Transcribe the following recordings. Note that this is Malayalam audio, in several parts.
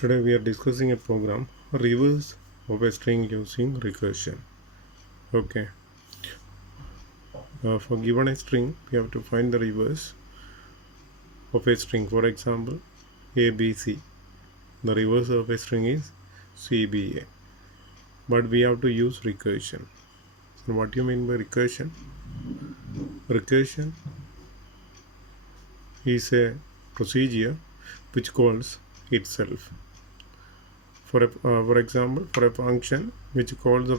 Today we are discussing a program reverse of a string using recursion. Okay. For given a string, we have to find the reverse of a string. For example, ABC. The reverse of a string is CBA. But we have to use recursion. So what do you mean by recursion? Recursion is a procedure which calls itself. For example, for a function which calls the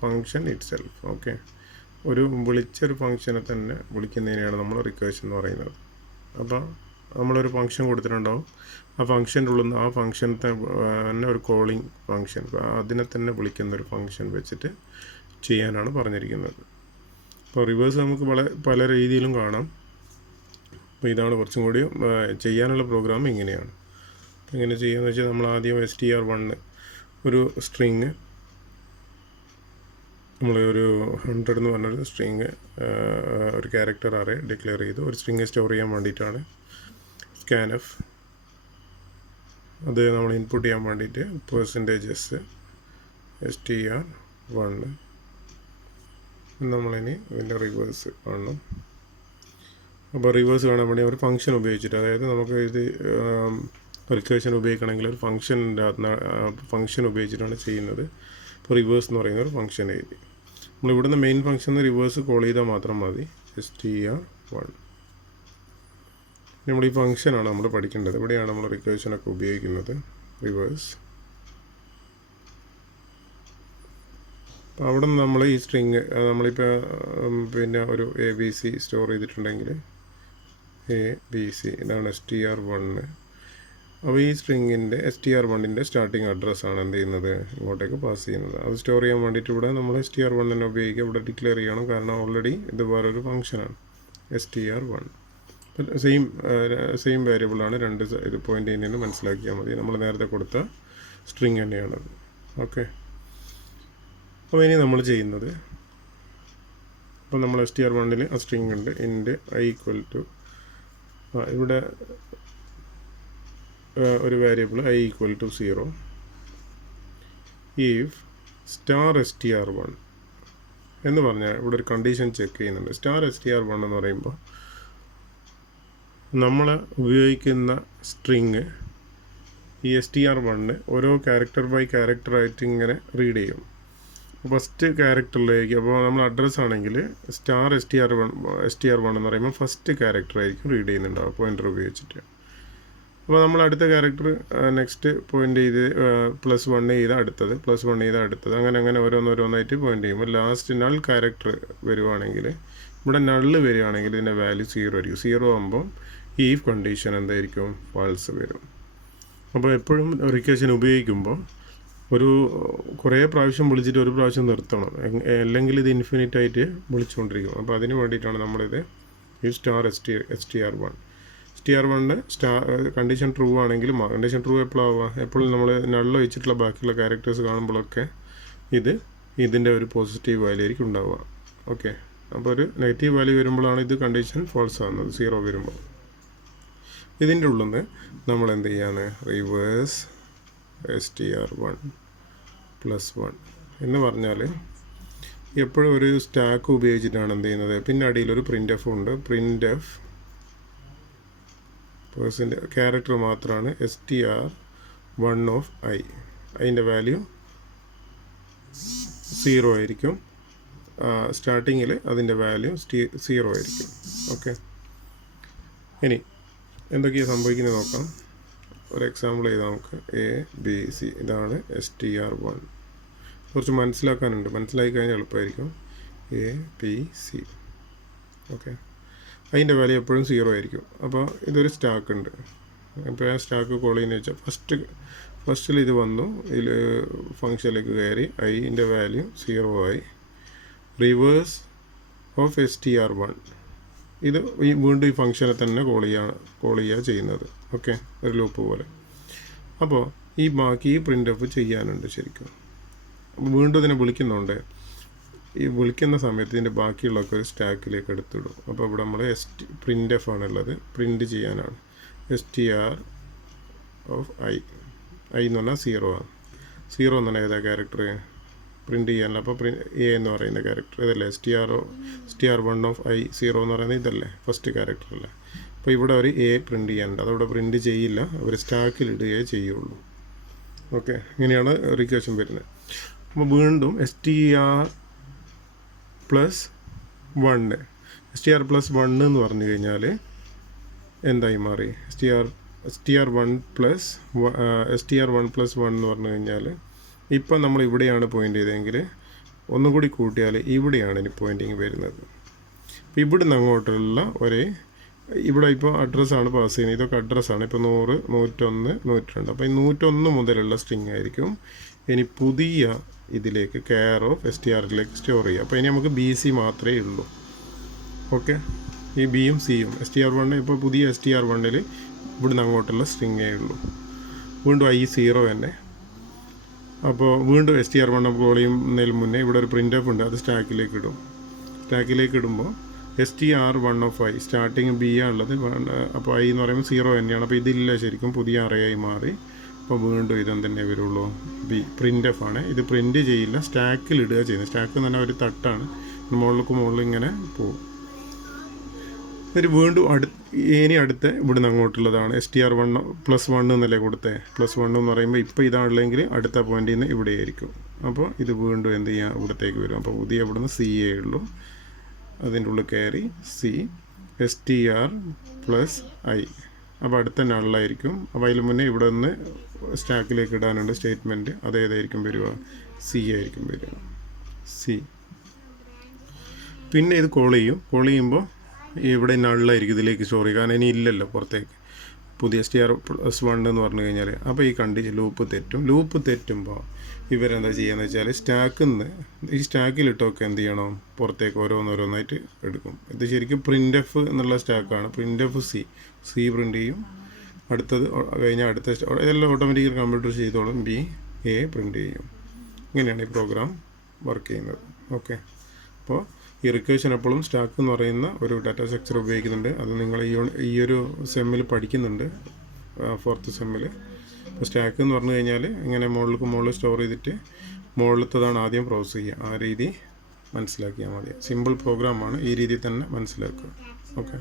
function itself. Okay. ഒരു വിളിച്ചൊരു ഫംഗ്ഷനെ തന്നെ വിളിക്കുന്നതിനെയാണ് നമ്മൾ റിക്കേഷൻ എന്ന് പറയുന്നത്. അപ്പോൾ നമ്മളൊരു ഫംഗ്ഷൻ കൊടുത്തിട്ടുണ്ടാവും, ആ ഫംഗ്ഷൻ്റെ ഉള്ളിൽ നിന്ന് ആ ഫംഗ്ഷൻ തന്നെ ഒരു കോളിംഗ് ഫംഗ്ഷൻ, അതിനെ തന്നെ വിളിക്കുന്നൊരു ഫംഗ്ഷൻ വെച്ചിട്ട് ചെയ്യാനാണ് പറഞ്ഞിരിക്കുന്നത്. അപ്പോൾ റിവേഴ്സ് നമുക്ക് പല രീതിയിലും കാണാം. അപ്പോൾ ഇതാണ് കുറച്ചും കൂടി ചെയ്യാനുള്ള പ്രോഗ്രാം ഇങ്ങനെയാണ്. എങ്ങനെ ചെയ്യാമെന്ന് വെച്ചാൽ നമ്മൾ ആദ്യം str1 ഒരു സ്ട്രിങ്, നമ്മൾ ഒരു 100 എന്ന് പറഞ്ഞൊരു സ്ട്രിങ്, ഒരു ക്യാരക്ടർ അറേ ഡിക്ലെയർ ചെയ്തു. ഒരു സ്ട്രിങ് സ്റ്റോർ ചെയ്യാൻ വേണ്ടിയിട്ടാണ് scanf. അത് നമ്മൾ ഇൻപുട്ട് ചെയ്യാൻ വേണ്ടിയിട്ട് %str1 നമ്മളിനി ഇതിൻ്റെ റിവേഴ്സ് കാണണം. അപ്പോൾ റിവേഴ്സ് കാണാൻ വേണ്ടി ഒരു ഫംഗ്ഷൻ ഉപയോഗിച്ചിട്ട്, അതായത് നമുക്ക് ഇത് റിക്കേഷൻ ഉപയോഗിക്കണമെങ്കിൽ ഒരു ഫംഗ്ഷൻ ഉപയോഗിച്ചിട്ടാണ് ചെയ്യുന്നത്. ഇപ്പോൾ റിവേഴ്സ് എന്ന് പറയുന്ന ഒരു ഫംഗ്ഷൻ എഴുതി. നമ്മൾ ഇവിടുന്ന് മെയിൻ ഫംഗ്ഷൻ റിവേഴ്സ് കോൾ ചെയ്താൽ മാത്രം മതി. str1 നമ്മൾ ഈ ഫംഗ്ഷനാണ് നമ്മൾ പഠിക്കേണ്ടത്. ഇവിടെയാണ് നമ്മൾ റിക്കേഷനൊക്കെ ഉപയോഗിക്കുന്നത്. റിവേഴ്സ്. അപ്പോൾ അവിടെ നിന്ന് നമ്മൾ ഈ സ്ട്രിങ് നമ്മളിപ്പോൾ പിന്നെ ഒരു ABC സ്റ്റോർ ചെയ്തിട്ടുണ്ടെങ്കിൽ ABC, ഇതാണ് str1. അപ്പോൾ ഈ സ്ട്രിങ്ങിൻ്റെ str1ൻ്റെ സ്റ്റാർട്ടിങ് അഡ്രസ്സാണ് എന്ത് ചെയ്യുന്നത്, ഇങ്ങോട്ടേക്ക് പാസ് ചെയ്യുന്നത്. അത് സ്റ്റോർ ചെയ്യാൻ വേണ്ടിയിട്ട് ഇവിടെ നമ്മൾ str1 തന്നെ ഉപയോഗിക്കുക. ഇവിടെ ഡിക്ലെയർ ചെയ്യണം, കാരണം ഓൾറെഡി ഇത് വേറൊരു ഫംഗ്ഷനാണ് str1. സെയിം വേരിയബിളാണ്, രണ്ട് ഇത് പോയിൻ്റ് ചെയ്യുന്നതിന് മനസ്സിലാക്കിയാൽ മതി. നമ്മൾ നേരത്തെ കൊടുത്ത സ്ട്രിങ് തന്നെയാണത്. ഓക്കെ. അപ്പോൾ ഇനി നമ്മൾ ചെയ്യുന്നത്, അപ്പോൾ നമ്മൾ str1ൽ ആ സ്ട്രിങ് ഉണ്ട്, ഇൻറ്റ് i = ഇവിടെ ഒരു വേരിയബിൾ i = 0 if str1 എന്ന് പറഞ്ഞാൽ ഇവിടെ ഒരു കണ്ടീഷൻ ചെക്ക് ചെയ്യുന്നുണ്ട്. str1 എന്ന് പറയുമ്പോൾ നമ്മൾ ഉപയോഗിക്കുന്ന സ്ട്രിങ് ഈ str1 ഓരോ ക്യാരക്ടർ ബൈ ക്യാരക്ടറായിട്ട് ഇങ്ങനെ റീഡ് ചെയ്യും. ഫസ്റ്റ് ക്യാരക്ടറിലേക്ക്, അപ്പോൾ നമ്മൾ അഡ്രസ്സ് ആണെങ്കിൽ str1 എന്ന് പറയുമ്പോൾ ഫസ്റ്റ് ക്യാരക്ടറായിരിക്കും റീഡ് ചെയ്യുന്നുണ്ടാവും പോയിൻ്റർ ഉപയോഗിച്ചിട്ട്. അപ്പോൾ നമ്മൾ അടുത്ത ക്യാരക്ടർ നെക്സ്റ്റ് പോയിൻ്റ് ചെയ്ത് +1 ചെയ്താൽ അടുത്തത്, +1 ചെയ്താൽ അടുത്തത്, അങ്ങനെ ഓരോന്നായിട്ട് പോയിൻ്റ് ചെയ്യുമ്പോൾ ലാസ്റ്റ് നൾ ക്യാരക്ടർ വരുവാണെങ്കിൽ, ഇവിടെ നള്ള് വരികയാണെങ്കിൽ ഇതിൻ്റെ വാല്യൂ 0 ആയിരിക്കും. 0 ആകുമ്പോൾ ഈ കണ്ടീഷൻ എന്തായിരിക്കും, ഫാൾസ് വരും. അപ്പോൾ എപ്പോഴും റിക്കേഷൻ ഉപയോഗിക്കുമ്പോൾ കുറേ പ്രാവശ്യം വിളിച്ചിട്ട് ഒരു പ്രാവശ്യം നിർത്തണം, അല്ലെങ്കിൽ ഇത് ഇൻഫിനിറ്റ് ആയിട്ട് വിളിച്ചുകൊണ്ടിരിക്കും. അപ്പോൾ അതിന് വേണ്ടിയിട്ടാണ് നമ്മളിത് ഈ str1 കണ്ടീഷൻ ട്രൂ ആണെങ്കിൽ, കണ്ടീഷൻ ട്രൂ എപ്പോഴാവുക, എപ്പോഴും നമ്മൾ നള്ള് വെച്ചിട്ടുള്ള ബാക്കിയുള്ള ക്യാരക്ടേഴ്സ് കാണുമ്പോഴൊക്കെ ഇതിൻ്റെ ഒരു പോസിറ്റീവ് വാല്യൂ ആയിരിക്കും ഉണ്ടാവുക. ഓക്കെ. അപ്പോൾ ഒരു നെഗറ്റീവ് വാല്യൂ വരുമ്പോഴാണ് ഇത് കണ്ടീഷൻ ഫാൾസ് ആകുന്നത്, 0 വരുമ്പോൾ. ഇതിൻ്റെ ഉള്ളിൽ നിന്ന് നമ്മൾ എന്ത് ചെയ്യാണ്, റിവേഴ്സ് str1 +1 എന്ന് പറഞ്ഞാൽ എപ്പോഴും ഒരു സ്റ്റാക്ക് ഉപയോഗിച്ചിട്ടാണ് എന്ത് ചെയ്യുന്നത്. പിന്നെ അടിയിലൊരു printf ഉണ്ട്. printf ക്യാരക്ടർ മാത്രമാണ് str1 of i. അതിൻ്റെ വാല്യൂ 0 ആയിരിക്കും. സ്റ്റാർട്ടിങ്ങിൽ അതിൻ്റെ വാല്യൂ 0 ആയിരിക്കും. ഓക്കെ. ഇനി എന്തൊക്കെയാണ് സംഭവിക്കുന്നത് നോക്കാം. ഒരു എക്സാമ്പിൾ ചെയ്താൽ നമുക്ക് ABC, ഇതാണ് str1. കുറച്ച് മനസ്സിലാക്കാനുണ്ട്, മനസ്സിലാക്കി കഴിഞ്ഞാൽ എളുപ്പമായിരിക്കും. ABC. ഓക്കെ. അതിൻ്റെ വാല്യൂ എപ്പോഴും 0 ആയിരിക്കും. അപ്പോൾ ഇതൊരു സ്റ്റാക്ക് ഉണ്ട്. അപ്പോൾ ആ സ്റ്റാക്ക് കോൾ ചെയ്യുന്നത് വെച്ചാൽ ഫസ്റ്റിൽ ഇത് വന്നു, ഇതിൽ ഫംഗ്ഷനിലേക്ക് കയറി ഐൻ്റെ വാല്യൂ 0 ആയി. റിവേഴ്സ് ഓഫ് str1 ഇത് വീണ്ടും ഈ ഫംഗ്ഷനെ തന്നെ കോൾ ചെയ്യുക ചെയ്യുന്നത്. ഓക്കെ, ഒരു ലൂപ്പ് പോലെ. അപ്പോൾ ഈ ബാക്കി printf ചെയ്യാനുണ്ട് ശരിക്കും. വീണ്ടും ഇതിനെ വിളിക്കുന്നുണ്ട്. ഈ വിളിക്കുന്ന സമയത്ത് ഇതിൻ്റെ ബാക്കിയുള്ളതൊക്കെ ഒരു സ്റ്റാക്കിലേക്ക് എടുത്തിടും. അപ്പോൾ ഇവിടെ നമ്മൾ printf ആണുള്ളത്, പ്രിൻ്റ് ചെയ്യാനാണ് str of i. ഐ എന്ന് പറഞ്ഞാൽ 0 ആണ്. 0 എന്ന് പറഞ്ഞാൽ ഏതാ ക്യാരക്ടർ പ്രിൻറ്റ് ചെയ്യാനല്ല. അപ്പോൾ എ എന്ന് പറയുന്ന ക്യാരക്ടർ ഇതല്ലേ, STR1 ഓഫ് ഐ 0 എന്ന് പറയുന്നത് ഇതല്ലേ, ഫസ്റ്റ് ക്യാരക്ടർ അല്ലേ. അപ്പോൾ ഇവിടെ ഒരു എ പ്രിൻറ്റ് ചെയ്യാനുണ്ട്, അതവിടെ പ്രിൻറ്റ് ചെയ്യില്ല, അവർ സ്റ്റാക്കിൽ ഇടുകയേ ചെയ്യുള്ളൂ. ഓക്കെ, ഇങ്ങനെയാണ് റിക്വേഷൻ വരുന്നത്. അപ്പോൾ വീണ്ടും STR+1 എന്ന് പറഞ്ഞു കഴിഞ്ഞാൽ എന്തായി മാറി, STR1+1 എന്ന് പറഞ്ഞു കഴിഞ്ഞാൽ ഇപ്പം നമ്മൾ ഇവിടെയാണ് പോയിൻ്റ് ചെയ്തതെങ്കിൽ ഒന്നും കൂടി കൂട്ടിയാൽ ഇവിടെയാണ് ഇനി പോയിൻറ്റിങ് വരുന്നത്. അപ്പോൾ ഇവിടുന്ന് അങ്ങോട്ടുള്ള ഇവിടെ ഇപ്പോൾ അഡ്രസ്സാണ് പാസ് ചെയ്യുന്നത്, ഇതൊക്കെ അഡ്രസ്സാണ്. ഇപ്പോൾ 100, 101, 102. അപ്പോൾ ഈ 101 മുതലുള്ള സ്ട്രിങ് ആയിരിക്കും ഇനി പുതിയ ഇതിലേക്ക് കെയർ ഓഫ് STRലേക്ക് സ്റ്റോർ ചെയ്യുക. അപ്പോൾ ഇനി നമുക്ക് BC മാത്രമേ ഉള്ളൂ. ഓക്കെ, ഈ ബിയും സിയും STR1 ഇപ്പോൾ പുതിയ STR1 ഇവിടുന്ന് അങ്ങോട്ടുള്ള സ്ട്രിങ്ങേ ഉള്ളൂ. വീണ്ടും I 0 തന്നെ. അപ്പോൾ വീണ്ടും STR1 കോൾ ചെയ്യുന്നതിന് മുന്നേ ഇവിടെ ഒരു പ്രിൻ്റ് ഓഫ് ഉണ്ട്, അത് സ്റ്റാക്കിലേക്ക് ഇടും. സ്റ്റാക്കിലേക്ക് ഇടുമ്പോൾ STR1 of I starting B ആണുള്ളത്. അപ്പോൾ ഐ എന്ന് പറയുമ്പോൾ 0 തന്നെയാണ്. അപ്പോൾ ഇതില്ല, ശരിക്കും പുതിയ അറയായി മാറി. അപ്പോൾ വീണ്ടും ഇതെന്ത് തന്നെ വരുള്ളൂ, ബി പ്രിൻ്റ് ഓഫ് ആണ്. ഇത് പ്രിൻ്റ് ചെയ്യില്ല, സ്റ്റാക്കിൽ ഇടുക ചെയ്യുന്നത്. സ്റ്റാക്ക് എന്ന് പറഞ്ഞാൽ ഒരു തട്ടാണ്, മുകളിൽ ഇങ്ങനെ പോകും. ഒരു വീണ്ടും ഇനി അടുത്ത ഇവിടുന്ന് അങ്ങോട്ടുള്ളതാണ് STR1+1 എന്നല്ലേ കൊടുത്തേ. +1 എന്ന് പറയുമ്പോൾ ഇപ്പോൾ ഇതാണുള്ളെങ്കിൽ അടുത്ത പോയിന്റിൽ നിന്ന് ഇവിടെ ആയിരിക്കും. അപ്പോൾ ഇത് വീണ്ടും എന്ത് ചെയ്യുക, ഇവിടത്തേക്ക് വരും. അപ്പോൾ പുതിയ ഇവിടുന്ന് CA ഉള്ളൂ, അതിൻ്റെ ഉള്ളിൽ കയറി STR+I. അപ്പോൾ അടുത്ത നള്ളായിരിക്കും. അപ്പോൾ അതിന് മുന്നേ ഇവിടെ നിന്ന് സ്റ്റാക്കിലേക്ക് ഇടാനുണ്ട് സ്റ്റേറ്റ്മെൻറ്റ്, അതേതായിരിക്കും വരിക, C ആയിരിക്കും വരിക, C. പിന്നെ ഇത് കോൾ ചെയ്യുമ്പോൾ ഇവിടെ നള്ളായിരിക്കും ഇതിലേക്ക് സ്റ്റോർ ചെയ്യുക, കാരണം ഇനി ഇല്ലല്ലോ പുറത്തേക്ക് പുതിയ STR+1 എന്ന് പറഞ്ഞു കഴിഞ്ഞാൽ. അപ്പോൾ ഈ കണ്ടീഷൻ ലൂപ്പ് തെറ്റുമ്പോൾ ഇവരെന്താ ചെയ്യുകയെന്ന് വെച്ചാൽ ഈ സ്റ്റാക്കിലിട്ടൊക്കെ എന്ത് ചെയ്യണം, പുറത്തേക്ക് ഓരോന്നോരോന്നായിട്ട് എടുക്കും. ഇത് ശരിക്കും പ്രിൻ്റ് എഫ് എന്നുള്ള സ്റ്റാക്കാണ്. പ്രിൻ്റ് എഫ് സി പ്രിൻ്റ് ചെയ്യും, അടുത്തത് കഴിഞ്ഞാൽ അടുത്ത ഇതെല്ലാം ഓട്ടോമാറ്റിക്കലി കമ്പ്യൂട്ടർ ചെയ്തോളും, A പ്രിൻ്റ് ചെയ്യും. ഇങ്ങനെയാണ് ഈ പ്രോഗ്രാം വർക്ക് ചെയ്യുന്നത്. ഓക്കെ, അപ്പോൾ ഈ റിക്കേഷൻ എപ്പോഴും സ്റ്റാക്ക് എന്ന് പറയുന്ന ഒരു ഡാറ്റ സ്ട്രക്ചർ ഉപയോഗിക്കുന്നുണ്ട്. അത് നിങ്ങൾ ഈ ഒരു സെമ്മിൽ പഠിക്കുന്നുണ്ട്, 4th സെമ്മിൽ. അപ്പോൾ സ്റ്റാക്ക് എന്ന് പറഞ്ഞു കഴിഞ്ഞാൽ ഇങ്ങനെ മുകളിൽ സ്റ്റോർ ചെയ്തിട്ട് മുകളിലത്തതാണ് ആദ്യം പ്രോസസ്സ് ചെയ്യുക. ആ രീതി മനസ്സിലാക്കിയാൽ മതി. സിമ്പിൾ പ്രോഗ്രാമാണ്, ഈ രീതിയിൽ തന്നെ മനസ്സിലാക്കുക. ഓക്കെ.